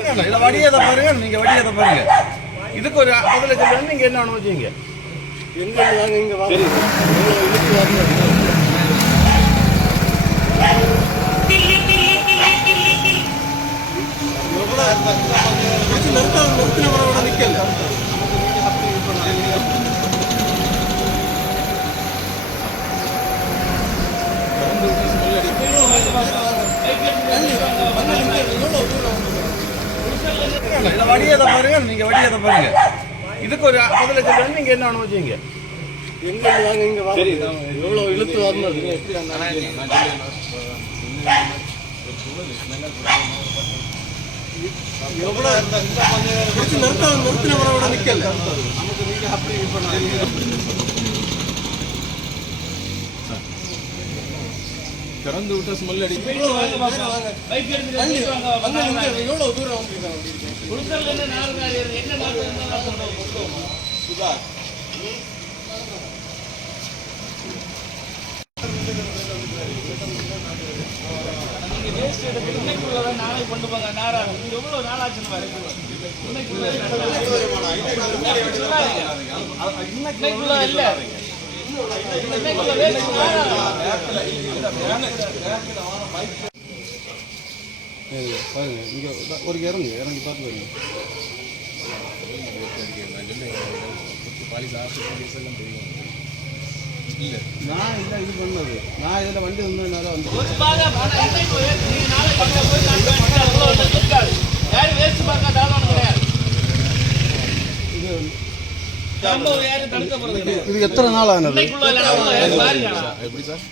இதை வடியதை பாருங்க, நீங்க வடியதை பாருங்க. இதுக்கு ஒரு பதில சொல்லுங்க, நீங்க என்ன அனுபவிச்சீங்க? இதை வடியதை பாருங்க, நீங்க வடியதை பாருங்க. இதுக்கு ஒரு பதில சொல்லுங்க, நீங்க என்ன அனுபவிச்சீங்க? எவ்வளவு இழுத்து வரணும். திறந்து விட்ட ஸ்மெல் அடிக்கும். எவ்வளவு தூரம் நாளை கொண்டு போங்க. எவ்வளவு நாளாச்சுன்னு பாருங்க. பாருங்க, இங்க ஒரு இறங்கி பார்த்து வருங்க. நான் இல்லை இது பண்ணது, நான் இதில் வண்டி வந்ததுனால வந்து இது எத்தனை நாள் ஆனது? எப்படி சார்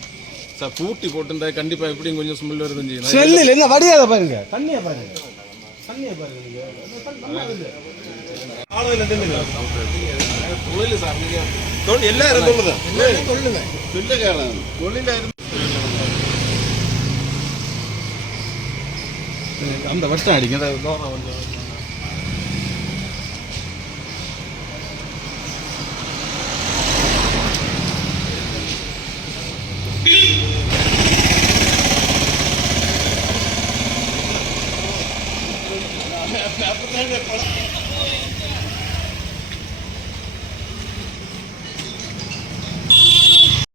சார் பூட்டி போட்டுருந்தா கண்டிப்பா எப்படி கொஞ்சம் ஸ்மெல் வருதுன்னு செல்லில் என்ன வடியாத பாருங்க, தண்ணியை பாருங்க, தண்ணியை பாருங்க. தொழில் சார், நீங்க எல்லாரும் தொழில அந்த வட்டம் அடிங்க. அப்படிதான்